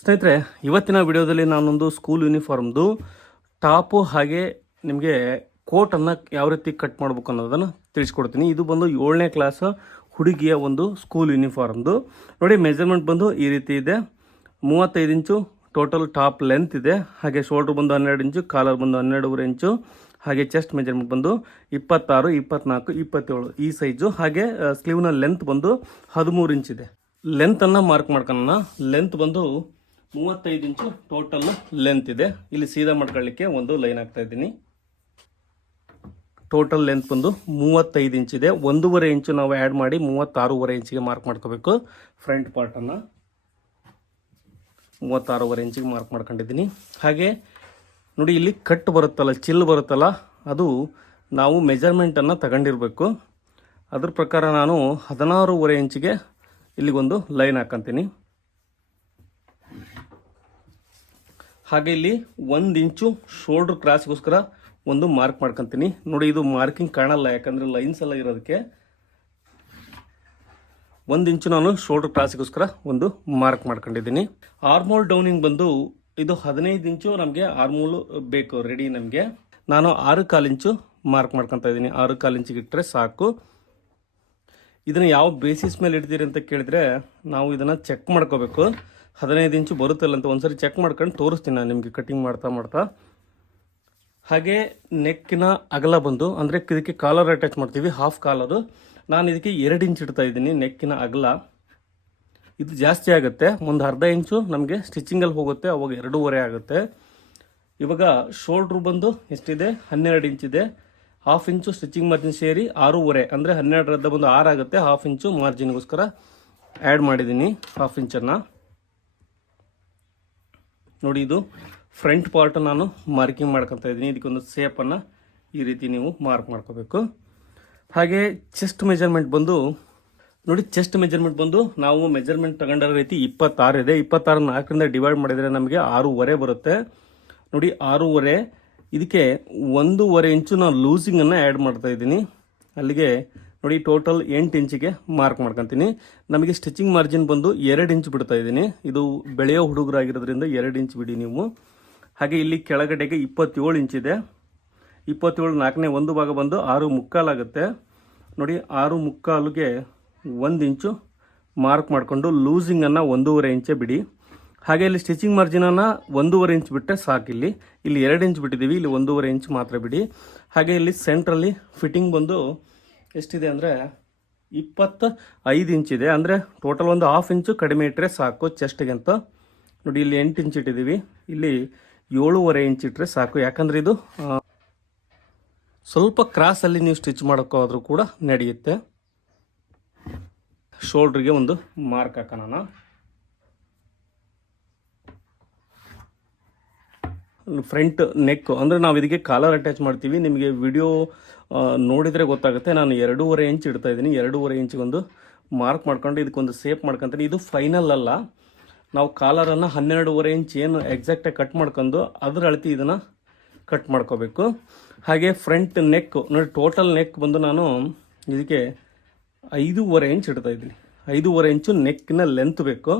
ಸ್ನೇಹಿತರೆ, ಇವತ್ತಿನ ವಿಡಿಯೋದಲ್ಲಿ ನಾನೊಂದು ಸ್ಕೂಲ್ ಯೂನಿಫಾರ್ಮ್ದು ಟಾಪು ಹಾಗೆ ನಿಮಗೆ ಕೋಟನ್ನು ಯಾವ ರೀತಿ ಕಟ್ ಮಾಡ್ಬೇಕು ಅನ್ನೋದನ್ನು ತಿಳಿಸ್ಕೊಡ್ತೀನಿ. ಇದು ಬಂದು 7ನೇ ಕ್ಲಾಸ್ ಹುಡುಗಿಯ ಒಂದು ಸ್ಕೂಲ್ ಯೂನಿಫಾರ್ಮ್ದು. ನೋಡಿ, ಮೆಜರ್ಮೆಂಟ್ ಬಂದು ಈ ರೀತಿ ಇದೆ. 35 ಇಂಚು ಟೋಟಲ್ ಟಾಪ್ ಲೆಂತ್ ಇದೆ. ಹಾಗೆ ಶೋಲ್ಡ್ರ್ ಬಂದು 12 ಇಂಚು, ಕಾಲರ್ ಬಂದು 12.5 ಇಂಚು, ಹಾಗೆ ಚೆಸ್ಟ್ ಮೆಜರ್ಮೆಂಟ್ ಬಂದು 26, 24, 27 ಈ ಸೈಜು. ಹಾಗೆ ಸ್ಲೀವ್ನ ಲೆಂತ್ ಬಂದು 13 ಇಂಚಿದೆ. ಲೆಂತನ್ನು ಮಾರ್ಕ್ ಮಾಡ್ಕೊಳ್ಳೋಣ. ಲೆಂತ್ ಬಂದು 35 ಇಂಚು ಟೋಟಲ್ ಲೆಂತ್ ಇದೆ. ಇಲ್ಲಿ ಸೀದಾ ಮಾಡ್ಕೊಳ್ಳಿಕ್ಕೆ ಒಂದು ಲೈನ್ ಹಾಕ್ತಾ ಇದ್ದೀನಿ. ಟೋಟಲ್ ಲೆಂತ್ ಬಂದು 35 ಇಂಚಿದೆ. 1.5 ಇಂಚು ನಾವು ಆ್ಯಡ್ ಮಾಡಿ 36.5 ಇಂಚಿಗೆ ಮಾರ್ಕ್ ಮಾಡ್ಕೋಬೇಕು. ಫ್ರಂಟ್ ಪಾರ್ಟನ್ನು 36.5 ಇಂಚಿಗೆ ಮಾರ್ಕ್ ಮಾಡ್ಕೊಂಡಿದ್ದೀನಿ. ಹಾಗೆ ನೋಡಿ, ಇಲ್ಲಿ ಕಟ್ ಬರುತ್ತಲ್ಲ, ಚಿಲ್ ಬರುತ್ತಲ್ಲ, ಅದು ನಾವು ಮೆಜರ್ಮೆಂಟನ್ನು ತಗೊಂಡಿರಬೇಕು. ಅದ್ರ ಪ್ರಕಾರ ನಾನು 16.5 ಇಂಚಿಗೆ ಇಲ್ಲಿಗೊಂದು ಲೈನ್ ಹಾಕಂತೀನಿ. ಹಾಗೆ ಇಲ್ಲಿ 1 ಇಂಚು ಶೋಲ್ಡ್ರ್ ಕ್ರಾಸ್ಗೋಸ್ಕರ ಒಂದು ಮಾರ್ಕ್ ಮಾಡ್ಕೊತೀನಿ. ನೋಡಿ, ಇದು ಮಾರ್ಕಿಂಗ್ ಕಾಣಲ್ಲ, ಯಾಕಂದರೆ ಲೈನ್ಸ್ ಎಲ್ಲ ಇರೋದಕ್ಕೆ 1 ಇಂಚು ನಾನು ಶೋಲ್ಡ್ರ್ ಕ್ರಾಸ್ಗೋಸ್ಕರ ಒಂದು ಮಾರ್ಕ್ ಮಾಡ್ಕೊಂಡಿದ್ದೀನಿ. ಆರ್ಮೋಲ್ ಡೌನಿಂಗ್ ಬಂದು ಇದು 15 ಇಂಚು ನಮಗೆ ಆರ್ಮೋಲ್ ಬೇಕು ರೆಡಿ. ನಮಗೆ ನಾನು 6.25 ಇಂಚು ಮಾರ್ಕ್ ಮಾಡ್ಕೊತಾ ಇದ್ದೀನಿ. 6.25 ಇಂಚಿಗೆ ಇಟ್ಟರೆ ಸಾಕು. ಇದನ್ನು ಯಾವ ಬೇಸಿಸ್ ಮೇಲೆ ಇಡ್ತೀರಿ ಅಂತ ಕೇಳಿದರೆ ನಾವು ಇದನ್ನು ಚೆಕ್ ಮಾಡ್ಕೋಬೇಕು. 15 ಇಂಚು ಬರುತ್ತಲ್ಲ ಅಂತ ಒಂದ್ಸರಿ ಚೆಕ್ ಮಾಡ್ಕೊಂಡು ತೋರಿಸ್ತೀನಿ ನಾನು ನಿಮಗೆ ಕಟಿಂಗ್ ಮಾಡ್ತಾ. ಹಾಗೆ ನೆಕ್ಕಿನ ಅಗಲ ಬಂದು, ಅಂದರೆ ಇದಕ್ಕೆ ಕಾಲರ್ ಅಟ್ಯಾಚ್ ಮಾಡ್ತೀವಿ, ಹಾಫ್ ಕಾಲರು. ನಾನು ಇದಕ್ಕೆ 2 ಇಂಚ್ ಇಡ್ತಾ ಇದ್ದೀನಿ. ನೆಕ್ಕಿನ ಅಗಲ ಇದು ಜಾಸ್ತಿ ಆಗುತ್ತೆ. ಒಂದು ಅರ್ಧ ಇಂಚು ನಮಗೆ ಸ್ಟಿಚಿಂಗಲ್ಲಿ ಹೋಗುತ್ತೆ, ಅವಾಗ 2.5 ಆಗುತ್ತೆ. ಇವಾಗ ಶೋಲ್ಡ್ರು ಬಂದು ಎಷ್ಟಿದೆ, 12 ಇಂಚಿದೆ. ಹಾಫ್ ಇಂಚು ಸ್ಟಿಚಿಂಗ್ ಮಾರ್ಜಿನ್ ಸೇರಿ 6.5, ಅಂದರೆ 12 ಬಂದು 6 ಆಗುತ್ತೆ. ಹಾಫ್ ಇಂಚು ಮಾರ್ಜಿನ್ಗೋಸ್ಕರ ಆ್ಯಡ್ ಮಾಡಿದ್ದೀನಿ ಹಾಫ್ ಇಂಚನ್ನು. ನೋಡಿ, ಇದು ಫ್ರಂಟ್ ಪಾರ್ಟ್ ನಾನು ಮಾರ್ಕಿಂಗ್ ಮಾಡ್ಕೊತಾ ಇದ್ದೀನಿ. ಇದಕ್ಕೊಂದು ಸೇಪನ್ನು ಈ ರೀತಿ ನೀವು ಮಾರ್ಕ್ ಮಾಡ್ಕೋಬೇಕು. ಹಾಗೆ ಚೆಸ್ಟ್ ಮೆಜರ್ಮೆಂಟ್ ಬಂದು ನೋಡಿ, ಚೆಸ್ಟ್ ಮೆಜರ್ಮೆಂಟ್ ಬಂದು ನಾವು ಮೆಜರ್ಮೆಂಟ್ ತಗೊಂಡಿರೋ ರೀತಿ 26 ಇದೆ. 26 4ರಿಂದ ಡಿವೈಡ್ ಮಾಡಿದರೆ ನಮಗೆ 6.5 ಬರುತ್ತೆ. ನೋಡಿ, 6.5 ಇದಕ್ಕೆ 1.5 ಇಂಚು ನಾನು ಲೂಸಿಂಗನ್ನು ಆ್ಯಡ್ ಮಾಡ್ತಾ ಇದ್ದೀನಿ. ಅಲ್ಲಿಗೆ ನೋಡಿ, ಟೋಟಲ್ 8 ಇಂಚಿಗೆ ಮಾರ್ಕ್ ಮಾಡ್ಕೊತೀನಿ. ನಮಗೆ ಸ್ಟಿಚಿಂಗ್ ಮಾರ್ಜಿನ್ ಬಂದು 2 ಇಂಚ್ ಬಿಡ್ತಾ ಇದ್ದೀನಿ. ಇದು ಬೆಳೆಯೋ ಹುಡುಗರಾಗಿರೋದ್ರಿಂದ 2 ಇಂಚ್ ಬಿಡಿ ನೀವು. ಹಾಗೆ ಇಲ್ಲಿ ಕೆಳಗಡೆಗೆ 27 ಇಂಚಿದೆ. 27 4ನೇ ಒಂದು ಭಾಗ ಬಂದು 6.25 ಆಗುತ್ತೆ. ನೋಡಿ, 6.25ಗೆ 1 ಇಂಚು ಮಾರ್ಕ್ ಮಾಡಿಕೊಂಡು ಲೂಸಿಂಗನ್ನು 1.5 ಇಂಚೇ ಬಿಡಿ. ಹಾಗೆ ಇಲ್ಲಿ ಸ್ಟಿಚಿಂಗ್ ಮಾರ್ಜಿನನ್ನು 1.5 ಇಂಚ್ ಬಿಟ್ಟರೆ ಸಾಕು. ಇಲ್ಲಿ 2 ಇಂಚ್ ಬಿಟ್ಟಿದ್ದೀವಿ, ಇಲ್ಲಿ 1.5 ಇಂಚ್ ಮಾತ್ರ ಬಿಡಿ. ಹಾಗೆ ಇಲ್ಲಿ ಸೆಂಟ್ರಲ್ಲಿ ಫಿಟ್ಟಿಂಗ್ ಬಂದು ಎಷ್ಟಿದೆ ಅಂದರೆ 25 ಇಂಚಿದೆ. ಅಂದರೆ ಟೋಟಲ್ ಒಂದು ಹಾಫ್ ಇಂಚು ಕಡಿಮೆ ಇಟ್ಟರೆ ಸಾಕು ಚೆಸ್ಟ್ಗೆ ಅಂತ. ನೋಡಿ, ಇಲ್ಲಿ 8 ಇಂಚ್ ಇಟ್ಟಿದ್ದೀವಿ, ಇಲ್ಲಿ 7.5 ಇಂಚ್ ಇಟ್ಟರೆ ಸಾಕು. ಯಾಕಂದರೆ ಇದು ಸ್ವಲ್ಪ ಕ್ರಾಸಲ್ಲಿ ನೀವು ಸ್ಟಿಚ್ ಮಾಡೋಕ್ಕಾದ್ರೂ ಕೂಡ ನಡೆಯುತ್ತೆ. ಶೋಲ್ಡ್ರಿಗೆ ಒಂದು ಮಾರ್ಕ್ ಹಾಕೋಣ. ಫ್ರಂಟ್ ನೆಕ್ ಅಂದರೆ ನಾವು ಇದಕ್ಕೆ ಕಾಲರ್ ಅಟ್ಯಾಚ್ ಮಾಡ್ತೀವಿ. ನಿಮಗೆ ವಿಡಿಯೋ ನೋಡಿದರೆ ಗೊತ್ತಾಗುತ್ತೆ. ನಾನು 2.5 ಇಂಚ್ ಇಡ್ತಾ ಇದ್ದೀನಿ. 2.5 ಇಂಚಿಗೆ ಒಂದು ಮಾರ್ಕ್ ಮಾಡ್ಕೊಂಡು ಇದಕ್ಕೊಂದು ಸೇಪ್ ಮಾಡ್ಕೊತೀನಿ. ಇದು ಫೈನಲ್ ಅಲ್ಲ, ನಾವು ಕಾಲರನ್ನು 12.5 ಇಂಚ್ ಏನು ಎಕ್ಸಾಕ್ಟಾಗಿ ಕಟ್ ಮಾಡ್ಕೊಂಡು ಅದ್ರ ಅಳತಿ ಇದನ್ನು ಕಟ್ ಮಾಡ್ಕೋಬೇಕು. ಹಾಗೆ ಫ್ರಂಟ್ ನೆಕ್ ನೋಡಿ, ಟೋಟಲ್ ನೆಕ್ ಬಂದು ನಾನು ಇದಕ್ಕೆ 5.5 ಇಂಚ್ ಇಡ್ತಾ ಇದ್ದೀನಿ. 5.5 ಇಂಚು ನೆಕ್ಕಿನ ಲೆಂತ್ ಬೇಕು.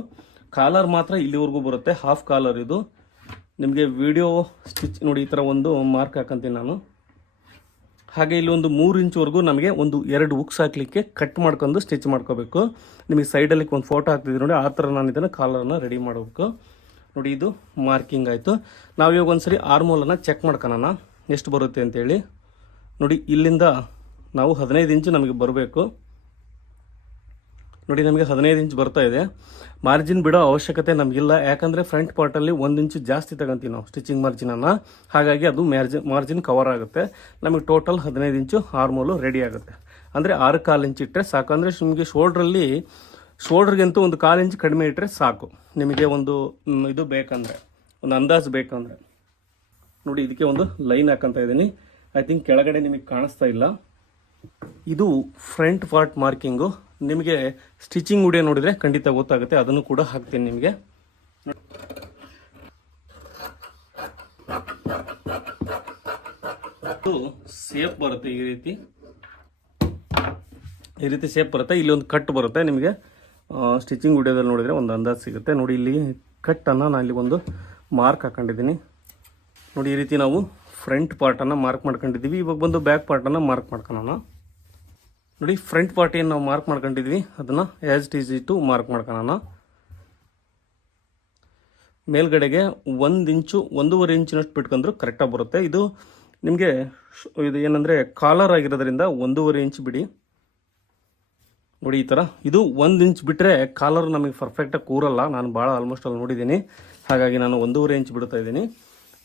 ಕಾಲರ್ ಮಾತ್ರ ಇಲ್ಲಿವರೆಗೂ ಬರುತ್ತೆ, ಹಾಫ್ ಕಾಲರ್ ಇದು. ನಿಮಗೆ ವಿಡಿಯೋ ಸ್ಟಿಚ್ ನೋಡಿ, ಈ ಥರ ಒಂದು ಮಾರ್ಕ್ ಹಾಕಂತೀನಿ ನಾನು. ಹಾಗೆ ಇಲ್ಲಿ ಒಂದು 3 ಇಂಚ್ವರೆಗೂ ನಮಗೆ ಒಂದು 2 ಹುಕ್ಸ್ ಹಾಕಲಿಕ್ಕೆ ಕಟ್ ಮಾಡ್ಕೊಂಡು ಸ್ಟಿಚ್ ಮಾಡ್ಕೋಬೇಕು. ನಿಮಗೆ ಸೈಡಲ್ಲಿ ಒಂದು ಫೋಟೋ ಹಾಕ್ತಿದ್ದೀನಿ ನೋಡಿ, ಆ ಥರ ನಾನು ಇದನ್ನು ಕಾಲರನ್ನು ರೆಡಿ ಮಾಡಬೇಕು. ನೋಡಿ, ಇದು ಮಾರ್ಕಿಂಗ್ ಆಯಿತು. ನಾವು ಇವಾಗ ಒಂದ್ಸರಿ ಆರ್ಮೋಲನ್ನು ಚೆಕ್ ಮಾಡ್ಕೊಳ್ಳೋಣ ಎಷ್ಟು ಬರುತ್ತೆ ಅಂತೇಳಿ. ನೋಡಿ, ಇಲ್ಲಿಂದ ನಾವು 15 ಇಂಚು ನಮಗೆ ಬರಬೇಕು. ನೋಡಿ, ನಮಗೆ 15 ಇಂಚ್ ಬರ್ತಾ ಇದೆ. ಮಾರ್ಜಿನ್ ಬಿಡೋ ಅವಶ್ಯಕತೆ ನಮಗಿಲ್ಲ, ಯಾಕಂದರೆ ಫ್ರಂಟ್ ಪಾರ್ಟಲ್ಲಿ 1 ಇಂಚು ಜಾಸ್ತಿ ತಗೊಂತೀವಿ ನಾವು ಸ್ಟಿಚಿಂಗ್ ಮಾರ್ಜಿನನ್ನು. ಹಾಗಾಗಿ ಅದು ಮಾರ್ಜಿನ್ ಕವರ್ ಆಗುತ್ತೆ. ನಮಗೆ ಟೋಟಲ್ 15 ಇಂಚು ಆರ್ಮೋಲು ರೆಡಿ ಆಗುತ್ತೆ. ಅಂದರೆ 6.25 ಇಂಚ್ ಇಟ್ಟರೆ ಸಾಕು. ಅಂದರೆ ನಿಮಗೆ ಶೋಲ್ಡ್ರಿಗಂತೂ ಒಂದು 1/4 ಇಂಚ್ ಕಡಿಮೆ ಇಟ್ಟರೆ ಸಾಕು. ನಿಮಗೆ ಒಂದು ಇದು ಬೇಕಂದರೆ, ಒಂದು ಅಂದಾಜು ಬೇಕಂದರೆ. ನೋಡಿ, ಇದಕ್ಕೆ ಒಂದು ಲೈನ್ ಹಾಕಂತ ಇದ್ದೀನಿ. ಐ ಥಿಂಕ್ ಕೆಳಗಡೆ ನಿಮಗೆ ಕಾಣಿಸ್ತಾ ಇಲ್ಲ. ಇದು ಫ್ರಂಟ್ ಪಾರ್ಟ್ ಮಾರ್ಕಿಂಗು. ನಿಮಗೆ ಸ್ಟಿಚಿಂಗ್ ವಿಡಿಯೋ ನೋಡಿದರೆ ಖಂಡಿತ ಗೊತ್ತಾಗುತ್ತೆ, ಅದನ್ನು ಕೂಡ ಹಾಕ್ತೀನಿ ನಿಮಗೆ. ಸೇಪ್ ಬರುತ್ತೆ ಈ ರೀತಿ ಸೇಪ್ ಬರುತ್ತೆ. ಇಲ್ಲಿ ಒಂದು ಕಟ್ ಬರುತ್ತೆ. ನಿಮಗೆ ಸ್ಟಿಚಿಂಗ್ ವಿಡಿಯೋದಲ್ಲಿ ನೋಡಿದರೆ ಒಂದು ಅಂದಾಜು ಸಿಗುತ್ತೆ. ನೋಡಿ, ಇಲ್ಲಿ ಕಟ್ಟನ್ನು ನಾನು ಇಲ್ಲಿ ಒಂದು ಮಾರ್ಕ್ ಹಾಕೊಂಡಿದ್ದೀನಿ ನೋಡಿ. ಈ ರೀತಿ ನಾವು ಫ್ರಂಟ್ ಪಾರ್ಟನ್ನು ಮಾರ್ಕ್ ಮಾಡ್ಕೊಂಡಿದ್ದೀವಿ. ಇವಾಗ ಬಂದು ಬ್ಯಾಕ್ ಪಾರ್ಟನ್ನು ಮಾರ್ಕ್ ಮಾಡ್ಕೊಳ್ಳೋಣ. ನೋಡಿ ಫ್ರಂಟ್ ಪಾರ್ಟ್ ಏನು ನಾವು ಮಾರ್ಕ್ ಮಾಡ್ಕೊಂಡಿದ್ವಿ ಅದನ್ನು ಆ್ಯಸ್ ಇಟ್ ಈಸ್ ಟು ಮಾರ್ಕ್ ಮಾಡ್ಕೊಳ್ಳೋಣ. ಮೇಲ್ಗಡೆಗೆ 1 ಇಂಚು 1.5 ಇಂಚಿನಷ್ಟು ಬಿಟ್ಕೊಂಡ್ರು ಕರೆಕ್ಟಾಗಿ ಬರುತ್ತೆ. ಇದು ನಿಮಗೆ ಇದು ಏನಂದರೆ ಕಾಲರ್ ಆಗಿರೋದ್ರಿಂದ 1.5 ಇಂಚ್ ಬಿಡಿ. ನೋಡಿ ಈ ಥರ ಇದು 1 ಇಂಚ್ ಬಿಟ್ಟರೆ ಕಾಲರ್ ನಮಗೆ ಪರ್ಫೆಕ್ಟಾಗಿ ಕೂರಲ್ಲ. ನಾನು ಭಾಳ ಆಲ್ಮೋಸ್ಟ್ ಅಲ್ಲಿ ನೋಡಿದ್ದೀನಿ, ಹಾಗಾಗಿ ನಾನು 1.5 ಇಂಚ್ ಬಿಡ್ತಾ ಇದ್ದೀನಿ.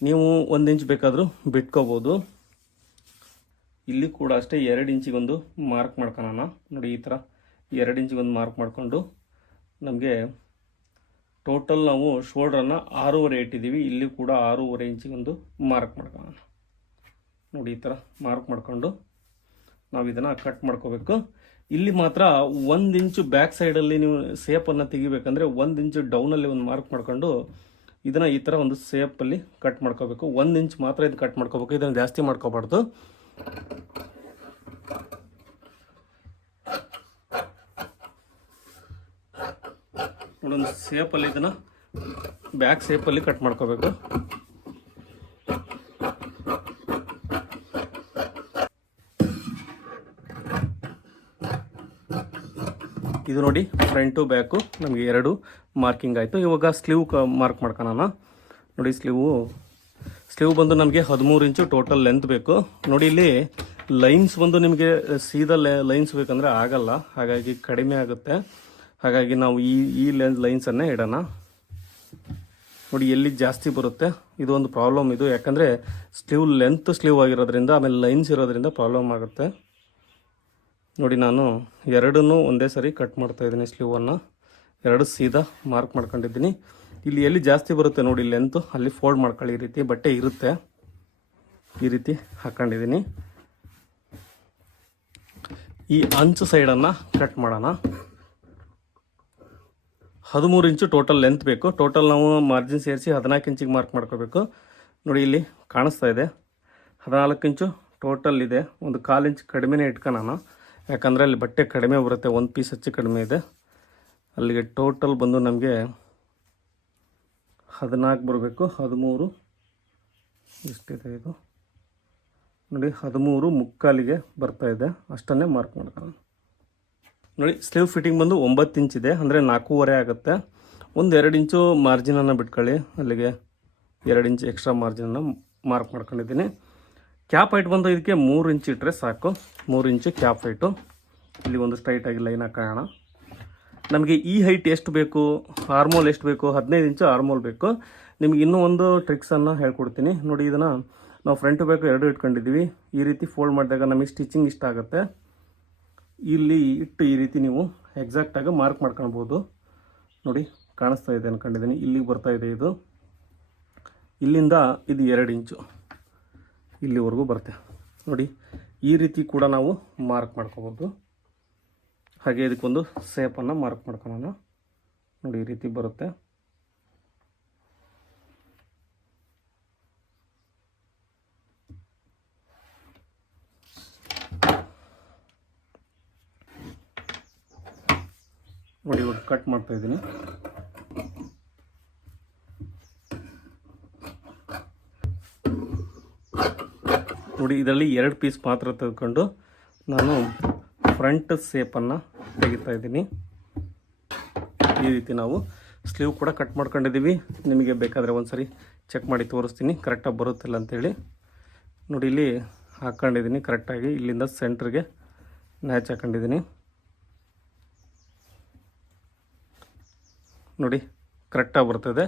ನೀವು 1 ಇಂಚ್ ಬೇಕಾದರೂ ಬಿಟ್ಕೋಬೋದು. ಇಲ್ಲಿ ಕೂಡ ಅಷ್ಟೇ 2 ಇಂಚಿಗೊಂದು ಮಾರ್ಕ್ ಮಾಡ್ಕೊಳ್ಳೋಣ. ನೋಡಿ ಈ ಥರ 2 ಇಂಚಿಗೊಂದು ಮಾರ್ಕ್ ಮಾಡಿಕೊಂಡು ನಮಗೆ ಟೋಟಲ್ ನಾವು ಶೋಲ್ಡ್ರನ್ನು 6.5 ಇಟ್ಟಿದ್ದೀವಿ. ಇಲ್ಲಿ ಕೂಡ 6.5 ಇಂಚಿಗೊಂದು ಮಾರ್ಕ್ ಮಾಡ್ಕೊಳ್ಳೋಣ. ನೋಡಿ ಈ ಥರ ಮಾರ್ಕ್ ಮಾಡಿಕೊಂಡು ನಾವು ಇದನ್ನು ಕಟ್ ಮಾಡ್ಕೋಬೇಕು. ಇಲ್ಲಿ ಮಾತ್ರ 1 ಇಂಚು ಬ್ಯಾಕ್ ಸೈಡಲ್ಲಿ ನೀವು ಸೇಪನ್ನು ತೆಗಿಬೇಕಂದ್ರೆ 1 ಇಂಚು ಡೌನಲ್ಲಿ ಒಂದು ಮಾರ್ಕ್ ಮಾಡ್ಕೊಂಡು ಇದನ್ನು ಈ ಥರ ಒಂದು ಸೇಪಲ್ಲಿ ಕಟ್ ಮಾಡ್ಕೋಬೇಕು. 1 ಇಂಚ್ ಮಾತ್ರ ಇದು ಕಟ್ ಮಾಡ್ಕೋಬೇಕು, ಇದನ್ನು ಜಾಸ್ತಿ ಮಾಡ್ಕೋಬಾರ್ದು. ಒಂದು ಸೇಪಲ್ಲಿ ಇದನ್ನು ಬ್ಯಾಕ್ ಸೇಪಲ್ಲಿ ಕಟ್ ಮಾಡ್ಕೋಬೇಕು. ಇದು ನೋಡಿ ಫ್ರಂಟು ಬ್ಯಾಕು ನಮಗೆ 2 ಮಾರ್ಕಿಂಗ್ ಆಯಿತು. ಇವಾಗ ಸ್ಲೀವ್ ಮಾರ್ಕ್ ಮಾಡ್ಕೊಳ್ಳೋಣ. ನೋಡಿ ಸ್ಲೀವ್ ಬಂದು ನಮಗೆ 13 ಇಂಚು ಟೋಟಲ್ ಲೆಂತ್ ಬೇಕು. ನೋಡಿ ಇಲ್ಲಿ ಲೈನ್ಸ್ ಬಂದು ನಿಮಗೆ ಸೀದಾ ಲೈನ್ಸ್ ಬೇಕಂದರೆ ಆಗಲ್ಲ, ಹಾಗಾಗಿ ಕಡಿಮೆ ಆಗುತ್ತೆ. ಹಾಗಾಗಿ ನಾವು ಈ ಲೈನ್ಸನ್ನೇ ಇಡೋಣ. ನೋಡಿ ಎಲ್ಲಿ ಜಾಸ್ತಿ ಬರುತ್ತೆ, ಇದು ಒಂದು ಪ್ರಾಬ್ಲಮ್ ಇದು. ಯಾಕಂದರೆ ಸ್ಲೀವ್ ಆಗಿರೋದ್ರಿಂದ ಆಮೇಲೆ ಲೈನ್ಸ್ ಇರೋದ್ರಿಂದ ಪ್ರಾಬ್ಲಮ್ ಆಗುತ್ತೆ. ನೋಡಿ ನಾನು 2 ಒಂದೇ ಸರಿ ಕಟ್ ಮಾಡ್ತಾಯಿದ್ದೀನಿ. ಸ್ಲೀವನ್ನು 2 ಸೀದಾ ಮಾರ್ಕ್ ಮಾಡ್ಕೊಂಡಿದ್ದೀನಿ. ಇಲ್ಲಿ ಎಲ್ಲಿ ಜಾಸ್ತಿ ಬರುತ್ತೆ ನೋಡಿ ಲೆಂತು, ಅಲ್ಲಿ ಫೋಲ್ಡ್ ಮಾಡ್ಕೊಳ್ಳಿ. ಈ ರೀತಿ ಬಟ್ಟೆ ಇರುತ್ತೆ, ಈ ರೀತಿ ಹಾಕ್ಕೊಂಡಿದ್ದೀನಿ. ಈ ಅಂಚು ಸೈಡನ್ನು ಕಟ್ ಮಾಡೋಣ. 13 ಇಂಚು ಟೋಟಲ್ ಲೆಂತ್ ಬೇಕು. ಟೋಟಲ್ ನಾವು ಮಾರ್ಜಿನ್ ಸೇರಿಸಿ 14 ಇಂಚಿಗೆ ಮಾರ್ಕ್ ಮಾಡ್ಕೋಬೇಕು. ನೋಡಿ ಇಲ್ಲಿ ಕಾಣಿಸ್ತಾ ಇದೆ 14 ಇಂಚು ಟೋಟಲ್ ಇದೆ. ಒಂದು 1/4 ಇಂಚ್ ಕಡಿಮೆನೇ ಇಟ್ಕೊಳ್ಳೋಣ, ಯಾಕಂದರೆ ಅಲ್ಲಿ ಬಟ್ಟೆ ಕಡಿಮೆ ಬರುತ್ತೆ, 1 ಪೀಸ್ ಹೆಚ್ಚು ಕಡಿಮೆ ಇದೆ. ಅಲ್ಲಿಗೆ ಟೋಟಲ್ ಬಂದು ನಮಗೆ 14 ಬರಬೇಕು. 13 ಎಷ್ಟಿದೆ ಇದು ನೋಡಿ 13.75 ಬರ್ತಾ ಇದೆ, ಅಷ್ಟನ್ನೇ ಮಾರ್ಕ್ ಮಾಡ್ಕೊಳ್ಳೋಣ. ನೋಡಿ ಸ್ಲೀವ್ ಫಿಟ್ಟಿಂಗ್ ಬಂದು 9 ಇಂಚ್ ಇದೆ, ಅಂದರೆ 4.5 ಆಗುತ್ತೆ. ಒಂದು 2 ಇಂಚು ಮಾರ್ಜಿನನ್ನು ಬಿಟ್ಕೊಳ್ಳಿ, ಅಲ್ಲಿಗೆ 2 ಇಂಚ್ ಎಕ್ಸ್ಟ್ರಾ ಮಾರ್ಜಿನನ್ನು ಮಾರ್ಕ್ ಮಾಡ್ಕೊಂಡಿದ್ದೀನಿ. ಕ್ಯಾಪ್ ಹೈಟ್ ಬಂದು ಇದಕ್ಕೆ 3 ಇಂಚ್ ಇಟ್ಟರೆ ಸಾಕು. 3 ಇಂಚು ಕ್ಯಾಪ್ ಹೈಟು. ಇಲ್ಲಿ ಒಂದು ಸ್ಟ್ರೈಟಾಗಿ ಲೈನ್ ಹಾಕೋಣ. ನಮಗೆ ಈ ಹೈಟ್ ಎಷ್ಟು ಬೇಕು, ಆರ್ಮೋಲ್ ಎಷ್ಟು ಬೇಕು, 15 ಇಂಚು ಆರ್ಮೋಲ್ ಬೇಕು. ನಿಮ್ಗೆ ಇನ್ನೂ ಒಂದು ಟ್ರಿಕ್ಸನ್ನು ಹೇಳ್ಕೊಡ್ತೀನಿ ನೋಡಿ. ಇದನ್ನು ನಾವು ಫ್ರಂಟ್ ಬೇಕು 2 ಇಟ್ಕೊಂಡಿದ್ದೀವಿ. ಈ ರೀತಿ ಫೋಲ್ಡ್ ಮಾಡಿದಾಗ ನಮಗೆ ಸ್ಟಿಚಿಂಗ್ ಇಷ್ಟ ಆಗುತ್ತೆ. ಇಲ್ಲಿ ಇಟ್ಟು ಈ ರೀತಿ ನೀವು ಎಕ್ಸಾಕ್ಟಾಗಿ ಮಾರ್ಕ್ ಮಾಡ್ಕೊಳ್ಬೋದು. ನೋಡಿ ಕಾಣಿಸ್ತಾ ಇದೆ ಅಂದ್ಕೊಂಡಿದ್ದೀನಿ, ಇಲ್ಲಿಗೆ ಬರ್ತಾ ಇದೆ. ಇದು ಇಲ್ಲಿಂದ ಇದು 2 ಇಂಚು ಇಲ್ಲಿವರೆಗೂ ಬರುತ್ತೆ. ನೋಡಿ ಈ ರೀತಿ ಕೂಡ ನಾವು ಮಾರ್ಕ್ ಮಾಡ್ಕೋಬೋದು. ಹಾಗೆ ಇದಕ್ಕೊಂದು ಸೇಪನ್ನು ಮಾರ್ಕ್ ಮಾಡ್ಕೊಳ್ಳೋಣ. ನೋಡಿ ಈ ರೀತಿ ಬರುತ್ತೆ. ನೋಡಿ ಇವಾಗ ಕಟ್ ಮಾಡ್ತಾ ಇದ್ದೀನಿ. ನೋಡಿ ಇದರಲ್ಲಿ 2 ಪೀಸ್ ಮಾತ್ರ ತೆಗೆದುಕೊಂಡು ನಾನು ಫ್ರಂಟ್ ಸೇಪನ್ನು ತೆಗಿತಾ ಇದ್ದೀನಿ. ಈ ರೀತಿ ನಾವು ಸ್ಲೀವ್ ಕೂಡ ಕಟ್ ಮಾಡ್ಕೊಂಡಿದ್ದೀವಿ. ನಿಮಗೆ ಬೇಕಾದರೆ ಒಂದು ಸರಿ ಚೆಕ್ ಮಾಡಿ ತೋರಿಸ್ತೀನಿ ಕರೆಕ್ಟಾಗಿ ಬರುತ್ತಿಲ್ಲ ಅಂಥೇಳಿ. ನೋಡಿ ಇಲ್ಲಿ ಹಾಕ್ಕೊಂಡಿದ್ದೀನಿ ಕರೆಕ್ಟಾಗಿ, ಇಲ್ಲಿಂದ ಸೆಂಟ್ರಿಗೆ ನ್ಯಾಚ್ ಹಾಕೊಂಡಿದ್ದೀನಿ. ನೋಡಿ ಕರೆಕ್ಟಾಗಿ ಬರ್ತದೆ.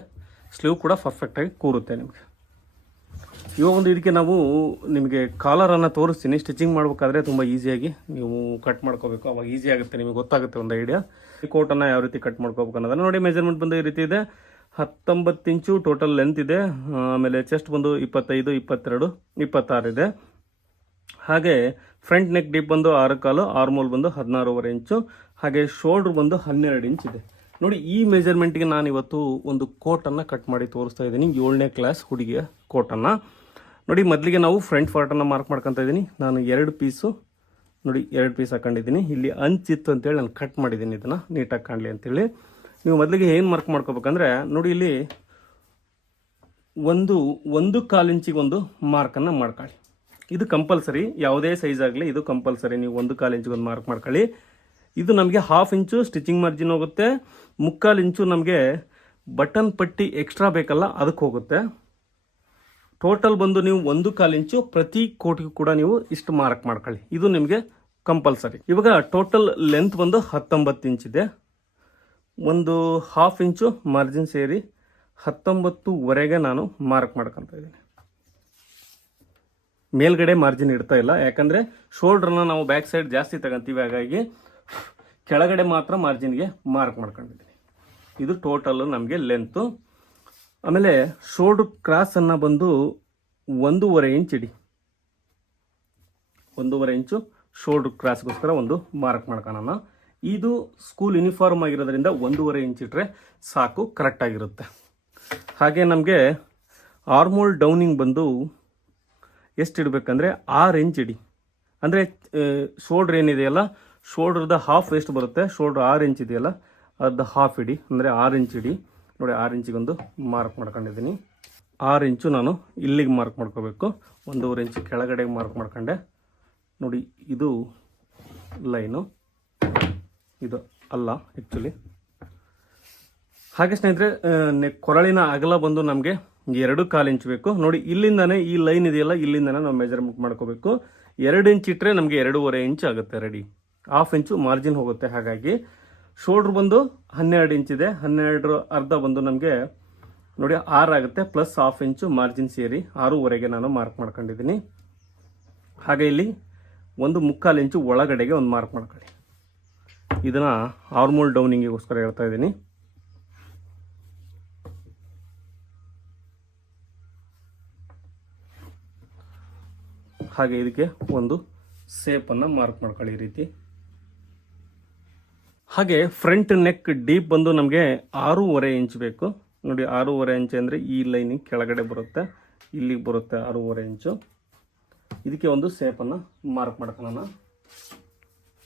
ಸ್ಲೀವ್ ಕೂಡ ಪರ್ಫೆಕ್ಟಾಗಿ ಕೂರುತ್ತೆ ನಿಮಗೆ. ಇವಾಗ ಒಂದು ಇದಕ್ಕೆ ನಾವು ನಿಮಗೆ ಕಾಲರನ್ನು ತೋರಿಸ್ತೀನಿ. ಸ್ಟಿಚಿಂಗ್ ಮಾಡಬೇಕಾದ್ರೆ ತುಂಬ ಈಸಿಯಾಗಿ ನೀವು ಕಟ್ ಮಾಡ್ಕೋಬೇಕು, ಅವಾಗ ಈಸಿ ಆಗುತ್ತೆ, ನಿಮಗೆ ಗೊತ್ತಾಗುತ್ತೆ ಒಂದು ಐಡಿಯಾ. ಈ ಕೋಟನ್ನು ಯಾವ ರೀತಿ ಕಟ್ ಮಾಡ್ಕೋಬೇಕು ಅನ್ನೋದನ್ನು ನೋಡಿ. ಮೆಜರ್ಮೆಂಟ್ ಬಂದು ಈ ರೀತಿ ಇದೆ. 19 ಇಂಚು ಟೋಟಲ್ ಲೆಂತ್ ಇದೆ. ಆಮೇಲೆ ಚೆಸ್ಟ್ ಬಂದು 25, 22, 26 ಇದೆ. ಹಾಗೆ ಫ್ರಂಟ್ ನೆಕ್ ಡೀಪ್ ಬಂದು 6.25, ಆರ್ಮೋಲ್ ಬಂದು 16.5 ಇಂಚು. ಹಾಗೆ ಶೋಲ್ಡ್ರ್ ಬಂದು 12 ಇಂಚ್ ಇದೆ. ನೋಡಿ ಈ ಮೆಜರ್ಮೆಂಟ್ಗೆ ನಾನು ಇವತ್ತು ಒಂದು ಕೋಟನ್ನು ಕಟ್ ಮಾಡಿ ತೋರಿಸ್ತಾ ಇದ್ದೀನಿ, 7ನೇ ಕ್ಲಾಸ್ ಹುಡುಗಿಯ ಕೋಟನ್ನು. ನೋಡಿ ಮೊದಲಿಗೆ ನಾವು ಫ್ರಂಟ್ ಪಾರ್ಟನ್ನು ಮಾರ್ಕ್ ಮಾಡ್ಕೊತಾ ಇದ್ದೀನಿ. ನಾನು 2 ಪೀಸು ನೋಡಿ 2 ಪೀಸ್ ಹಾಕೊಂಡಿದ್ದೀನಿ. ಇಲ್ಲಿ ಅಂಚಿತ್ತು ಅಂತೇಳಿ ನಾನು ಕಟ್ ಮಾಡಿದ್ದೀನಿ, ಇದನ್ನು ನೀಟಾಗಿ ಕಾಣಲಿ ಅಂತೇಳಿ. ನೀವು ಮೊದಲಿಗೆ ಏನು ಮಾರ್ಕ್ ಮಾಡ್ಕೋಬೇಕಂದ್ರೆ ನೋಡಿ ಇಲ್ಲಿ ಒಂದು ಕಾಲು ಇಂಚಿಗೆ ಒಂದು ಮಾರ್ಕನ್ನು ಮಾಡ್ಕೊಳ್ಳಿ. ಇದು ಕಂಪಲ್ಸರಿ, ಯಾವುದೇ ಸೈಜ್ ಆಗಲಿ ಇದು ಕಂಪಲ್ಸರಿ. ನೀವು 1/4 ಇಂಚಿಗೆ ಒಂದು ಮಾರ್ಕ್ ಮಾಡ್ಕೊಳ್ಳಿ. ಇದು ನಮಗೆ 1/2 ಇಂಚು ಸ್ಟಿಚಿಂಗ್ ಮಾರ್ಜಿನ್ ಹೋಗುತ್ತೆ, 3/4 ಇಂಚು ನಮಗೆ ಬಟನ್ ಪಟ್ಟಿ ಎಕ್ಸ್ಟ್ರಾ ಬೇಕಲ್ಲ ಅದಕ್ಕೆ ಹೋಗುತ್ತೆ. ಟೋಟಲ್ ಬಂದು ನೀವು 1/4 ಇಂಚು ಪ್ರತಿ ಕೋಟಿಗೂ ಕೂಡ ನೀವು ಇಷ್ಟು ಮಾರ್ಕ್ ಮಾಡ್ಕೊಳ್ಳಿ. ಇದು ನಿಮಗೆ ಕಂಪಲ್ಸರಿ. ಇವಾಗ ಟೋಟಲ್ ಲೆಂತ್ ಬಂದು 19 ಇಂಚಿದೆ. ಒಂದು 1/2 ಇಂಚು ಮಾರ್ಜಿನ್ ಸೇರಿ 19ವರೆಗೆ ನಾನು ಮಾರ್ಕ್ ಮಾಡ್ಕೊತ ಇದ್ದೀನಿ. ಮೇಲ್ಗಡೆ ಮಾರ್ಜಿನ್ ಇಡ್ತಾ ಇಲ್ಲ, ಯಾಕಂದರೆ ಶೋಲ್ಡ್ರನ್ನ ನಾವು ಬ್ಯಾಕ್ ಸೈಡ್ ಜಾಸ್ತಿ ತಗೊಂತೀವಿ, ಹಾಗಾಗಿ ಕೆಳಗಡೆ ಮಾತ್ರ ಮಾರ್ಜಿನ್ಗೆ ಮಾರ್ಕ್ ಮಾಡ್ಕೊಂಡಿದ್ದೀನಿ. ಇದು ಟೋಟಲ್ ನಮಗೆ ಲೆಂತು. ಆಮೇಲೆ ಶೋಲ್ಡ್ರ್ ಕ್ರಾಸನ್ನು ಬಂದು 1.5 ಇಂಚ್ ಇಡಿ. 1.5 ಇಂಚು ಶೋಲ್ಡ್ರ್ ಕ್ರಾಸ್ಗೋಸ್ಕರ ಒಂದು ಮಾರ್ಕ್ ಮಾಡ್ಕೊಳ್ಳೋಣ. ಇದು ಸ್ಕೂಲ್ ಯೂನಿಫಾರ್ಮ್ ಆಗಿರೋದ್ರಿಂದ 1.5 ಇಂಚ್ ಇಟ್ಟರೆ ಸಾಕು, ಕರೆಕ್ಟಾಗಿರುತ್ತೆ. ಹಾಗೆ ನಮಗೆ ಆರ್ಮೋಲ್ ಡೌನಿಂಗ್ ಬಂದು ಎಷ್ಟು ಇಡಬೇಕಂದ್ರೆ 6 ಇಂಚ್ ಇಡಿ. ಅಂದರೆ ಶೋಲ್ಡ್ರ್ ಏನಿದೆಯಲ್ಲ, ಶೋಲ್ಡ್ರದ ಹಾಫ್ ಎಷ್ಟು ಬರುತ್ತೆ, ಶೋಲ್ಡ್ರ್ 6 ಇಂಚ್ ಇದೆಯಲ್ಲ ಅರ್ಧ ಹಾಫ್ ಇಡಿ, ಅಂದರೆ 6 ಇಂಚ್ ಇಡಿ. ನೋಡಿ 6 ಇಂಚಿಗೊಂದು ಮಾರ್ಕ್ ಮಾಡ್ಕೊಂಡಿದ್ದೀನಿ. 6 ಇಂಚು ನಾನು ಇಲ್ಲಿಗೆ ಮಾರ್ಕ್ ಮಾಡ್ಕೋಬೇಕು, 1.5 ಇಂಚು ಕೆಳಗಡೆಗೆ ಮಾರ್ಕ್ ಮಾಡ್ಕೊಂಡೆ. ನೋಡಿ ಇದು ಲೈನು, ಇದು ಅಲ್ಲ ಆ್ಯಕ್ಚುಲಿ. ಹಾಗೆ ಸ್ನೇಹಿತರೆ ಕೊರಳಿನ ಅಗಲ ಬಂದು ನಮಗೆ 2.25 ಇಂಚ್ ಬೇಕು. ನೋಡಿ ಇಲ್ಲಿಂದಾನೆ ಈ ಲೈನ್ ಇದೆಯಲ್ಲ, ಇಲ್ಲಿಂದಾನೆ ನಾವು ಮೆಜರ್ಮೆಂಟ್ ಮಾಡ್ಕೋಬೇಕು. 2 ಇಂಚ್ ಇಟ್ಟರೆ ನಮಗೆ 2.5 ಇಂಚ್ ಆಗುತ್ತೆ ರೆಡಿ. 1/2 ಇಂಚು ಮಾರ್ಜಿನ್ ಹೋಗುತ್ತೆ. ಹಾಗಾಗಿ ಶೋಲ್ಡ್ರ್ ಬಂದು 12 ಇಂಚ್ ಇದೆ, 12 ಅರ್ಧ ಬಂದು ನಮಗೆ ನೋಡಿ 6 ಆಗುತ್ತೆ, ಪ್ಲಸ್ 1/2 ಇಂಚು ಮಾರ್ಜಿನ್ ಸೇರಿ 6ವರೆಗೆ ನಾನು ಮಾರ್ಕ್ ಮಾಡ್ಕೊಂಡಿದ್ದೀನಿ. ಹಾಗೆ ಇಲ್ಲಿ 1/4 ಇಂಚು ಒಳಗಡೆಗೆ ಒಂದು ಮಾರ್ಕ್ ಮಾಡ್ಕೊಳ್ಳಿ. ಇದನ್ನು ಆರ್ಮೋಲ್ ಡೌನಿಂಗಿಗೋಸ್ಕರ ಹೇಳ್ತಾ ಇದ್ದೀನಿ. ಹಾಗೆ ಇದಕ್ಕೆ ಒಂದು ಸೇಪನ್ನು ಮಾರ್ಕ್ ಮಾಡ್ಕೊಳ್ಳಿ ಈ ರೀತಿ. ಹಾಗೆ ಫ್ರಂಟ್ ನೆಕ್ ಡೀಪ್ ಬಂದು ನಮಗೆ 6.5 ಇಂಚ್ ಬೇಕು. ನೋಡಿ 6.5 ಇಂಚ್ ಅಂದರೆ ಈ ಲೈನಿಗೆ ಕೆಳಗಡೆ ಬರುತ್ತೆ, ಇಲ್ಲಿಗೆ ಬರುತ್ತೆ 6.5 ಇಂಚು. ಇದಕ್ಕೆ ಒಂದು ಸೇಪನ್ನು ಮಾರ್ಕ್ ಮಾಡ್ಕೊಳ್ಳೋಣ.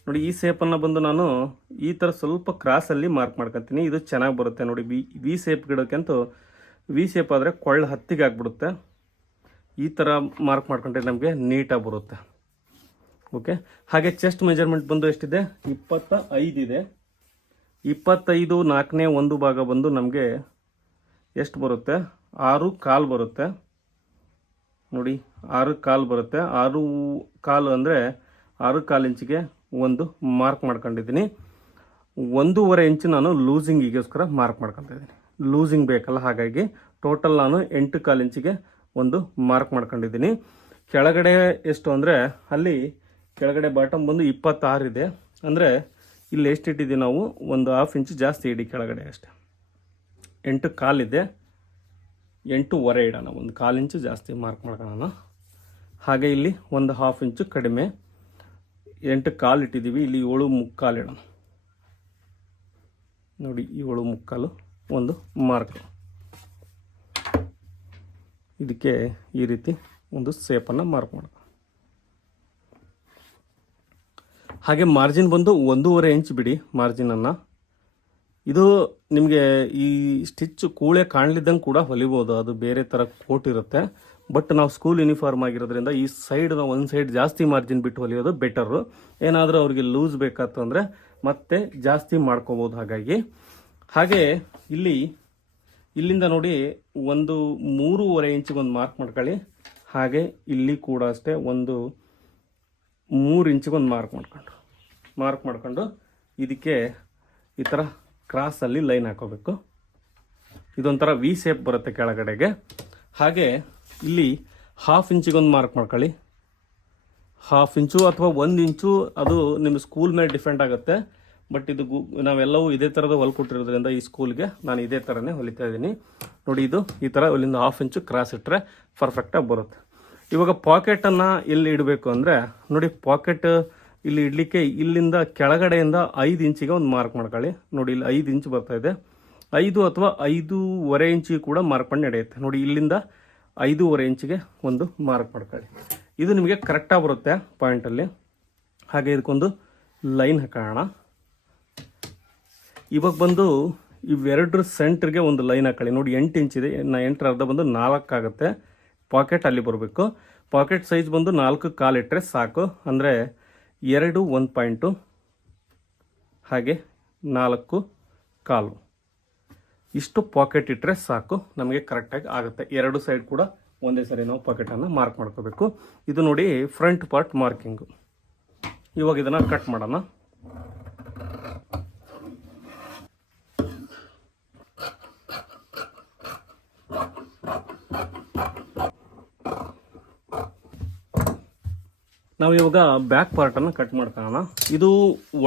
ನೋಡಿ ಈ ಸೇಪನ್ನು ಬಂದು ನಾನು ಈ ಥರ ಸ್ವಲ್ಪ ಕ್ರಾಸಲ್ಲಿ ಮಾರ್ಕ್ ಮಾಡ್ಕೊತೀನಿ, ಇದು ಚೆನ್ನಾಗಿ ಬರುತ್ತೆ. ನೋಡಿ ವಿ ಸೇಪ್ ಗಿಡಕ್ಕಂತೂ ವಿ ಸೇಪ್ ಆದರೆ ಕೊಳ್ಳ ಹತ್ತಿಗೆ ಆಗಿಬಿಡುತ್ತೆ. ಈ ಥರ ಮಾರ್ಕ್ ಮಾಡ್ಕೊಂಡ್ರೆ ನಮಗೆ ನೀಟಾಗಿ ಬರುತ್ತೆ. ಓಕೆ. ಹಾಗೆ ಚೆಸ್ಟ್ ಮೆಜರ್ಮೆಂಟ್ ಬಂದು ಎಷ್ಟಿದೆ, 25 ಇದೆ. 25 4ನೇ ಒಂದು ಭಾಗ ಬಂದು ನಮಗೆ ಎಷ್ಟು ಬರುತ್ತೆ, 6.25 ಬರುತ್ತೆ. ನೋಡಿ 6.25 ಬರುತ್ತೆ. 6.25 ಅಂದರೆ 6.25 ಇಂಚಿಗೆ ಒಂದು ಮಾರ್ಕ್ ಮಾಡ್ಕೊಂಡಿದ್ದೀನಿ. 1.5 ಇಂಚು ನಾನು ಲೂಸಿಂಗಿಗೋಸ್ಕರ ಮಾರ್ಕ್ ಮಾಡ್ಕೊತಾ ಇದ್ದೀನಿ. ಲೂಸಿಂಗ್ ಬೇಕಲ್ಲ, ಹಾಗಾಗಿ ಟೋಟಲ್ ನಾನು 8.25 ಇಂಚಿಗೆ ಒಂದು ಮಾರ್ಕ್ ಮಾಡ್ಕೊಂಡಿದ್ದೀನಿ. ಕೆಳಗಡೆ ಎಷ್ಟು ಅಂದರೆ ಅಲ್ಲಿ ಕೆಳಗಡೆ ಬಾಟಮ್ ಬಂದು 26 ಇದೆ. ಅಂದರೆ ಇಲ್ಲಿ ಎಷ್ಟು ಇಟ್ಟಿದ್ದೀವಿ ನಾವು, 1/2 ಇಂಚು ಜಾಸ್ತಿ ಇಡಿ ಕೆಳಗಡೆ ಅಷ್ಟೇ. 8.25 ಇದೆ, 8.25 ಇಡೋಣ, 1/4 ಇಂಚು ಜಾಸ್ತಿ ಮಾರ್ಕ್ ಮಾಡ್ಕೊಳ್ಳೋಣ. ಹಾಗೆ ಇಲ್ಲಿ 1/2 ಇಂಚು ಕಡಿಮೆ, 8.25 ಇಟ್ಟಿದ್ದೀವಿ, ಇಲ್ಲಿ 7.25 ಇಡೋಣ. ನೋಡಿ 7.25 ಒಂದು ಮಾರ್ಕ್. ಇದಕ್ಕೆ ಈ ರೀತಿ ಒಂದು ಸೇಪನ್ನು ಮಾರ್ಕ್ ಮಾಡೋಣ. ಹಾಗೆ ಮಾರ್ಜಿನ್ ಬಂದು 1.5 ಇಂಚ್ ಬಿಡಿ ಮಾರ್ಜಿನನ್ನು. ಇದು ನಿಮಗೆ ಈ ಸ್ಟಿಚ್ ಕೂಳೆ ಕಾಣಲಿದ್ದಂಗೆ ಕೂಡ ಹೊಲಿಬೋದು, ಅದು ಬೇರೆ ಥರ ಕೋಟ್ ಇರುತ್ತೆ. ಬಟ್ ನಾವು ಸ್ಕೂಲ್ ಯೂನಿಫಾರ್ಮ್ ಆಗಿರೋದ್ರಿಂದ ಈ ಸೈಡ್ ನಾವು ಒಂದು ಸೈಡ್ ಜಾಸ್ತಿ ಮಾರ್ಜಿನ್ ಬಿಟ್ಟು ಹೊಲಿಯೋದು ಬೆಟರು. ಏನಾದರೂ ಅವ್ರಿಗೆ ಲೂಸ್ ಬೇಕಾಯ್ತು ಅಂದರೆ ಮತ್ತೆ ಜಾಸ್ತಿ ಮಾಡ್ಕೋಬೋದು. ಹಾಗೆ ಇಲ್ಲಿಂದ ನೋಡಿ 3.25 ಇಂಚಿಗೆ ಒಂದು ಮಾರ್ಕ್ ಮಾಡ್ಕೊಳ್ಳಿ. ಹಾಗೆ ಇಲ್ಲಿ ಕೂಡ ಅಷ್ಟೇ 3 ಇಂಚಿಗೆ ಒಂದು ಮಾರ್ಕ್ ಮಾಡ್ಕೊಂಡು ಇದಕ್ಕೆ ಈ ಥರ ಕ್ರಾಸಲ್ಲಿ ಲೈನ್ ಹಾಕೋಬೇಕು. ಇದೊಂಥರ ವಿ ಸೇಪ್ ಬರುತ್ತೆ ಕೆಳಗಡೆಗೆ. ಹಾಗೆ ಇಲ್ಲಿ 1/2 ಇಂಚಿಗೆ ಒಂದು ಮಾರ್ಕ್ ಮಾಡ್ಕೊಳ್ಳಿ. 1/2 ಇಂಚು ಅಥವಾ 1 ಇಂಚು, ಅದು ನಿಮ್ಮ ಸ್ಕೂಲ್ ಮೇಲೆ ಡಿಫೆಂಡ್ ಆಗುತ್ತೆ. ಬಟ್ ಇದು ನಾವೆಲ್ಲವೂ ಇದೇ ಥರದ ಹೊಲ್ಕೊಟ್ಟಿರೋದ್ರಿಂದ ಈ ಸ್ಕೂಲ್ಗೆ ನಾನು ಇದೇ ಥರನೇ ಹೊಲಿತಾ ಇದ್ದೀನಿ. ನೋಡಿ ಇದು ಈ ಥರ ಇಲ್ಲಿಂದ 1/2 ಇಂಚು ಕ್ರಾಸ್ ಇಟ್ಟರೆ ಪರ್ಫೆಕ್ಟಾಗಿ ಬರುತ್ತೆ. ಇವಾಗ ಪಾಕೆಟನ್ನು ಎಲ್ಲಿ ಇಡಬೇಕು ಅಂದರೆ ನೋಡಿ, ಪಾಕೆಟ್ ಇಲ್ಲಿ ಇಡಲಿಕ್ಕೆ ಇಲ್ಲಿಂದ ಕೆಳಗಡೆಯಿಂದ 5 ಇಂಚಿಗೆ ಒಂದು ಮಾರ್ಕ್ ಮಾಡ್ಕೊಳ್ಳಿ. ನೋಡಿ ಇಲ್ಲಿ 5 ಇಂಚು ಬರ್ತಾ ಇದೆ, 5 ಅಥವಾ 5.25 ಇಂಚಿಗೆ ಕೂಡ ಮಾರ್ಕ್ ಮಾಡಿ ನಡೆಯುತ್ತೆ. ನೋಡಿ ಇಲ್ಲಿಂದ 5.25 ಇಂಚಿಗೆ ಒಂದು ಮಾರ್ಕ್ ಮಾಡ್ಕೊಳ್ಳಿ. ಇದು ನಿಮಗೆ ಕರೆಕ್ಟಾಗಿ ಬರುತ್ತೆ ಪಾಯಿಂಟಲ್ಲಿ. ಹಾಗೆ ಇದಕ್ಕೊಂದು ಲೈನ್ ಹಾಕೋಣ. ಇವಾಗ ಬಂದು ಇವೆರಡರ ಸೆಂಟ್ರಿಗೆ ಒಂದು ಲೈನ್ ಹಾಕೊಳ್ಳಿ. ನೋಡಿ 8 ಇಂಚ್ ಇದೆ, 8 ಅರ್ಧ ಬಂದು 4 ಆಗುತ್ತೆ. ಪಾಕೆಟ್ ಅಲ್ಲಿ ಬರಬೇಕು. ಪಾಕೆಟ್ ಸೈಜ್ ಬಂದು 4.25 ಇಟ್ಟರೆ ಸಾಕು. ಅಂದರೆ 2 1 ಪಾಯಿಂಟು ಹಾಗೆ 4.25 ಇಷ್ಟು ಪಾಕೆಟ್ ಇಟ್ಟರೆ ಸಾಕು, ನಮಗೆ ಕರೆಕ್ಟಾಗಿ ಆಗುತ್ತೆ. ಎರಡು ಸೈಡ್ ಕೂಡ ಒಂದೇ ಸರಿ ನಾವು ಪಾಕೆಟನ್ನು ಮಾರ್ಕ್ ಮಾಡ್ಕೋಬೇಕು. ಇದು ನೋಡಿ ಫ್ರಂಟ್ ಪಾರ್ಟ್ ಮಾರ್ಕಿಂಗು. ಇವಾಗ ಇದನ್ನು ಕಟ್ ಮಾಡೋಣ. ನಾವು ಇವಾಗ ಬ್ಯಾಕ್ ಪಾರ್ಟನ್ನು ಕಟ್ ಮಾಡ್ಕೊಳ್ಳೋಣ. ಇದು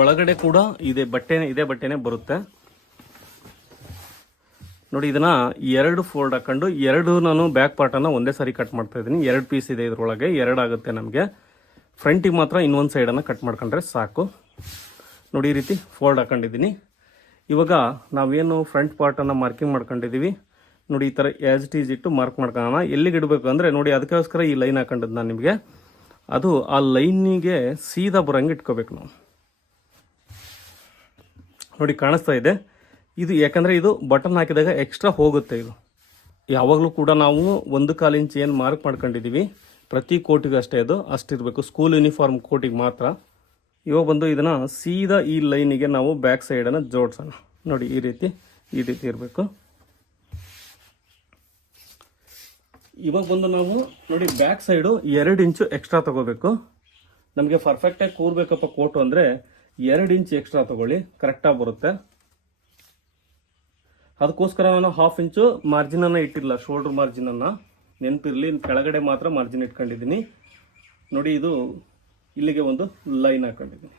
ಒಳಗಡೆ ಕೂಡ ಇದೇ ಬಟ್ಟೆನೇ ಬರುತ್ತೆ. ನೋಡಿ ಇದನ್ನು 2 ಫೋಲ್ಡ್ ಹಾಕೊಂಡು ನಾನು ಬ್ಯಾಕ್ ಪಾರ್ಟನ್ನು ಒಂದೇ ಸಾರಿ ಕಟ್ ಮಾಡ್ತಾ ಇದ್ದೀನಿ. 2 ಪೀಸ್ ಇದೆ ಇದರೊಳಗೆ, 2 ಆಗುತ್ತೆ ನಮಗೆ. ಫ್ರಂಟಿಗೆ ಮಾತ್ರ ಇನ್ನೊಂದು ಸೈಡನ್ನು ಕಟ್ ಮಾಡ್ಕೊಂಡ್ರೆ ಸಾಕು. ನೋಡಿ ಈ ರೀತಿ ಫೋಲ್ಡ್ ಹಾಕೊಂಡಿದ್ದೀನಿ. ಇವಾಗ ನಾವೇನು ಫ್ರಂಟ್ ಪಾರ್ಟನ್ನು ಮಾರ್ಕಿಂಗ್ ಮಾಡ್ಕೊಂಡಿದ್ದೀವಿ ನೋಡಿ, ಈ ಥರ ಆ್ಯಸ್ ಇಟ್ ಈಸ್ ಇಟ್ಟು ಮಾರ್ಕ್ ಮಾಡ್ಕೊಳ್ಳೋಣ. ಎಲ್ಲಿಗೆ ಇಡಬೇಕು ಅಂದರೆ ನೋಡಿ, ಅದಕ್ಕೋಸ್ಕರ ಈ ಲೈನ್ ಹಾಕೊಂಡಿದ್ದು ನಾನು ನಿಮಗೆ. ಅದು ಆ ಲೈನಿಗೆ ಸೀದಾ ಬರೋಂಗೆ ಇಟ್ಕೋಬೇಕು ನಾವು. ನೋಡಿ ಕಾಣಿಸ್ತಾ ಇದೆ ಇದು, ಯಾಕಂದರೆ ಇದು ಬಟನ್ ಹಾಕಿದಾಗ ಎಕ್ಸ್ಟ್ರಾ ಹೋಗುತ್ತೆ. ಇದು ಯಾವಾಗಲೂ ಕೂಡ ನಾವು 1/4 ಇಂಚ್ ಏನು ಮಾರ್ಕ್ ಮಾಡ್ಕೊಂಡಿದ್ದೀವಿ ಪ್ರತಿ ಕೋಟಿಗೆ ಅಷ್ಟಿರಬೇಕು. ಸ್ಕೂಲ್ ಯೂನಿಫಾರ್ಮ್ ಕೋಟಿಗೆ ಮಾತ್ರ. ಇವಾಗ ಬಂದು ಇದನ್ನು ಸೀದಾ ಈ ಲೈನಿಗೆ ನಾವು ಬ್ಯಾಕ್ ಸೈಡನ್ನು ಜೋಡಿಸೋಣ. ನೋಡಿ ಈ ರೀತಿ ಇರಬೇಕು. ಇವಾಗ ಬಂದು ನಾವು ನೋಡಿ ಬ್ಯಾಕ್ ಸೈಡು 2 ಇಂಚು ಎಕ್ಸ್ಟ್ರಾ ತಗೋಬೇಕು. ನಮಗೆ ಪರ್ಫೆಕ್ಟಾಗಿ ಕೂರ್ಬೇಕಪ್ಪ ಕೋಟು ಅಂದರೆ 2 ಇಂಚ್ ಎಕ್ಸ್ಟ್ರಾ ತಗೊಳ್ಳಿ, ಕರೆಕ್ಟಾಗಿ ಬರುತ್ತೆ. ಅದಕ್ಕೋಸ್ಕರ ನಾನು 1/2 ಇಂಚು ಮಾರ್ಜಿನನ್ನು ಇಟ್ಟಿಲ್ಲ, ಶೋಲ್ಡರ್ ಮಾರ್ಜಿನನ್ನು ನೆನಪಿರಲಿ. ಕೆಳಗಡೆ ಮಾತ್ರ ಮಾರ್ಜಿನ್ ಇಟ್ಕೊಂಡಿದ್ದೀನಿ. ನೋಡಿ ಇದು ಇಲ್ಲಿಗೆ ಒಂದು ಲೈನ್ ಹಾಕೊಂಡಿದ್ದೀನಿ.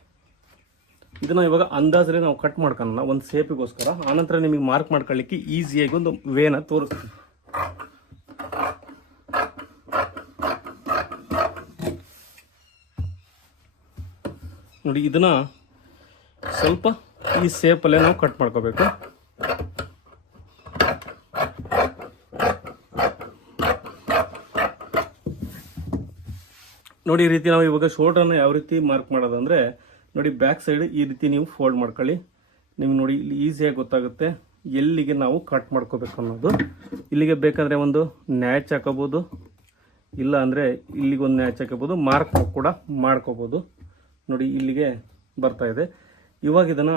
ಇದನ್ನು ಇವಾಗ ಅಂದಾಜಲ್ಲಿ ನಾವು ಕಟ್ ಮಾಡ್ಕೊಳ್ಳೋಣ ಒಂದು ಸೇಪಿಗೋಸ್ಕರ. ಆನಂತರ ನಿಮಗೆ ಮಾರ್ಕ್ ಮಾಡ್ಕೊಳ್ಳಿಕ್ಕೆ ಈಸಿಯಾಗಿ ಒಂದು ವೇನ ತೋರಿಸ್ತೀನಿ. ನೋಡಿ ಇದನ್ನು ಸ್ವಲ್ಪ ಈ ಸೇಪಲ್ಲೇ ನಾವು ಕಟ್ ಮಾಡ್ಕೋಬೇಕು. ನೋಡಿ ಈ ರೀತಿ ನಾವು ಇವಾಗ ಶೋಲ್ಡರ್ನ ಯಾವ ರೀತಿ ಮಾರ್ಕ್ ಮಾಡೋದಂದರೆ ನೋಡಿ, ಬ್ಯಾಕ್ ಸೈಡ್ ಈ ರೀತಿ ನೀವು ಫೋಲ್ಡ್ ಮಾಡ್ಕೊಳ್ಳಿ. ನಿಮ್ಗೆ ನೋಡಿ ಇಲ್ಲಿ ಈಸಿಯಾಗಿ ಗೊತ್ತಾಗುತ್ತೆ ಎಲ್ಲಿಗೆ ನಾವು ಕಟ್ ಮಾಡ್ಕೋಬೇಕು ಅನ್ನೋದು. ಇಲ್ಲಿಗೆ ಬೇಕಾದರೆ ಒಂದು ನ್ಯಾಚ್ ಹಾಕೋಬೋದು, ಇಲ್ಲ ಅಂದರೆ ಇಲ್ಲಿಗೊಂದು ನ್ಯಾಚ್ ಹಾಕೋಬೋದು, ಮಾರ್ಕ್ ಕೂಡ ಮಾಡ್ಕೋಬೋದು. ನೋಡಿ ಇಲ್ಲಿಗೆ ಬರ್ತಾ ಇದೆ. ಇವಾಗ ಇದನ್ನು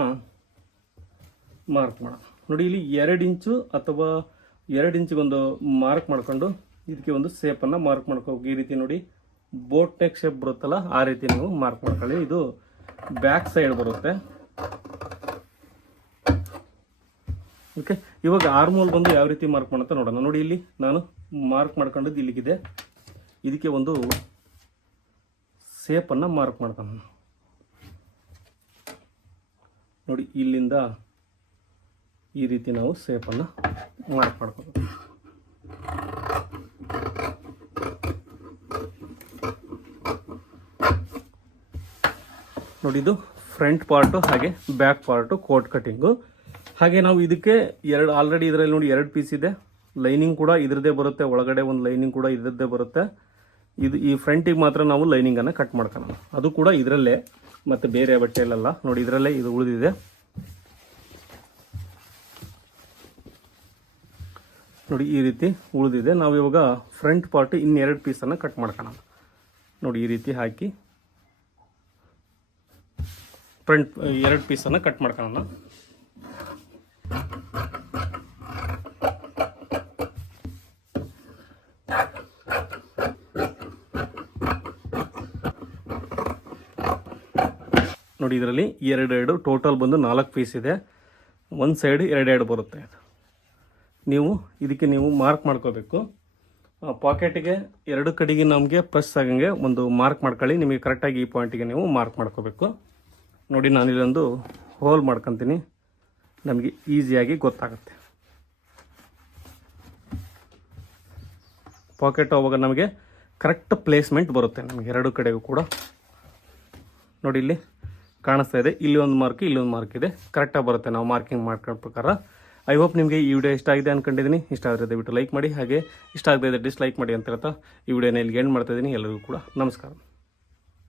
ಮಾರ್ಕ್ ಮಾಡೋಣ. ನೋಡಿ ಇಲ್ಲಿ 2 ಇಂಚು ಅಥವಾ 2 ಇಂಚಿಗೊಂದು ಮಾರ್ಕ್ ಮಾಡ್ಕೊಂಡು ಇದಕ್ಕೆ ಒಂದು ಸೇಪನ್ನು ಮಾರ್ಕ್ ಮಾಡ್ಕೋಬೇಕು. ಈ ರೀತಿ ನೋಡಿ ಬೋಟ್ ನೆಕ್ ಶೇಪ್ ಬರುತ್ತಲ್ಲ, ಆ ರೀತಿ ನೀವು ಮಾರ್ಕ್ ಮಾಡ್ಕೊಳ್ಳಿ. ಇದು ಬ್ಯಾಕ್ ಸೈಡ್ ಬರುತ್ತೆ. ಓಕೆ, ಇವಾಗ ಆರ್ಮೋಲ್ ಬಂದು ಯಾವ ರೀತಿ ಮಾರ್ಕ್ ಮಾಡುತ್ತೆ ನೋಡೋಣ. ನೋಡಿ ಇಲ್ಲಿ ನಾನು ಮಾರ್ಕ್ ಮಾಡ್ಕೊಂಡದ್ದು ಇಲ್ಲಿಗಿದೆ. ಇದಕ್ಕೆ ಒಂದು ಸೇಪನ್ನು ಮಾರ್ಕ್ ಮಾಡ್ಕೊಂಡು ನೋಡಿ ಇಲ್ಲಿಂದ ಈ ರೀತಿ ನಾವು ಸೇಪನ್ನು ಮಾರ್ಕ್ ಮಾಡ್ಕೋಬೇಕು. ನೋಡಿ ಇದು ಫ್ರಂಟ್ ಪಾರ್ಟು ಹಾಗೆ ಬ್ಯಾಕ್ ಪಾರ್ಟು ಕೋಟ್ ಕಟಿಂಗು. ಹಾಗೆ ನಾವು ಇದಕ್ಕೆ ಆಲ್ರೆಡಿ ಇದರಲ್ಲಿ ನೋಡಿ 2 ಪೀಸ್ ಇದೆ. ಲೈನಿಂಗ್ ಕೂಡ ಇದ್ರದ್ದೇ ಬರುತ್ತೆ, ಒಳಗಡೆ ಒಂದು ಲೈನಿಂಗ್ ಕೂಡ ಇದ್ರದ್ದೇ ಬರುತ್ತೆ. ಇದು ಈ ಫ್ರಂಟಿಗೆ ಮಾತ್ರ ನಾವು ಲೈನಿಂಗನ್ನು ಕಟ್ ಮಾಡ್ಕೊಳ್ಳೋಣ. ಅದು ಕೂಡ ಇದರಲ್ಲೇ, ಮತ್ತು ಬೇರೆ ಬಟ್ಟೆಯಲ್ಲ. ನೋಡಿ ಇದರಲ್ಲೇ ಇದು ಉಳಿದಿದೆ. ನೋಡಿ ಈ ರೀತಿ ಉಳಿದಿದೆ. ನಾವು ಇವಾಗ ಫ್ರಂಟ್ ಪಾರ್ಟ್ 2 ಪೀಸನ್ನು ಕಟ್ ಮಾಡ್ಕೊಳ್ಳೋಣ. ನೋಡಿ ಈ ರೀತಿ ಹಾಕಿ ಫ್ರಂಟ್ 2 ಪೀಸನ್ನು ಕಟ್ ಮಾಡ್ಕೊಳ್ಳೋಣ. ನೋಡಿ ಇದರಲ್ಲಿ 2 ಟೋಟಲ್ ಬಂದು 4 ಪೀಸ್ ಇದೆ. ಒಂದು ಸೈಡ್ 2 ಬರುತ್ತೆ. ನೀವು ಇದಕ್ಕೆ ನೀವು ಮಾರ್ಕ್ ಮಾಡ್ಕೋಬೇಕು. ಪಾಕೆಟಿಗೆ 2 ಕಡೆಗೆ ನಮಗೆ ಪ್ರೆಸ್ ಆಗಂಗೆ ಒಂದು ಮಾರ್ಕ್ ಮಾಡ್ಕೊಳ್ಳಿ. ನಿಮಗೆ ಕರೆಕ್ಟಾಗಿ ಈ ಪಾಯಿಂಟಿಗೆ ನೀವು ಮಾರ್ಕ್ ಮಾಡ್ಕೋಬೇಕು. ನೋಡಿ ನಾನು ಇಲ್ಲೊಂದು ಹೋಲ್ ಮಾಡ್ಕೊತೀನಿ, ನಮಗೆ ಈಸಿಯಾಗಿ ಗೊತ್ತಾಗುತ್ತೆ. ಪಾಕೆಟ್ ಅವಾಗ ನಮಗೆ ಕರೆಕ್ಟ್ ಪ್ಲೇಸ್ಮೆಂಟ್ ಬರುತ್ತೆ ನಮಗೆ 2 ಕಡೆಗೂ ಕೂಡ. ನೋಡಿ ಇಲ್ಲಿ ಕಾಣಿಸ್ತಾ ಇದೆ, ಇಲ್ಲಿ ಒಂದು ಮಾರ್ಕ್, ಇಲ್ಲಿ ಒಂದು ಮಾರ್ಕ್ ಇದೆ. ಕರೆಕ್ಟಾಗಿ ಬರುತ್ತೆ ನಾವು ಮಾರ್ಕಿಂಗ್ ಮಾಡ್ಕೊಳ್ಳೋ ಪ್ರಕಾರ. ಐ ಹೋಪ್ ನಿಮಗೆ ಈ ವಿಡಿಯೋ ಇಷ್ಟ ಆಗಿದೆ ಅಂದ್ಕೊಂಡಿದ್ದೀನಿ. ಇಷ್ಟ ಆದರೆ ದಯವಿಟ್ಟು ಲೈಕ್ ಮಾಡಿ, ಹಾಗೆ ಇಷ್ಟ ಆಗದೆ ಡಿಸ್ಲೈಕ್ ಮಾಡಿ ಅಂತ ಹೇಳ್ತಾ ಈ ವಿಡಿಯೋನ ಇಲ್ಲಿಗೆ ಎಂಡ್ ಮಾಡ್ತಾ ಇದ್ದೀನಿ. ಎಲ್ಲರಿಗೂ ಕೂಡ ನಮಸ್ಕಾರ.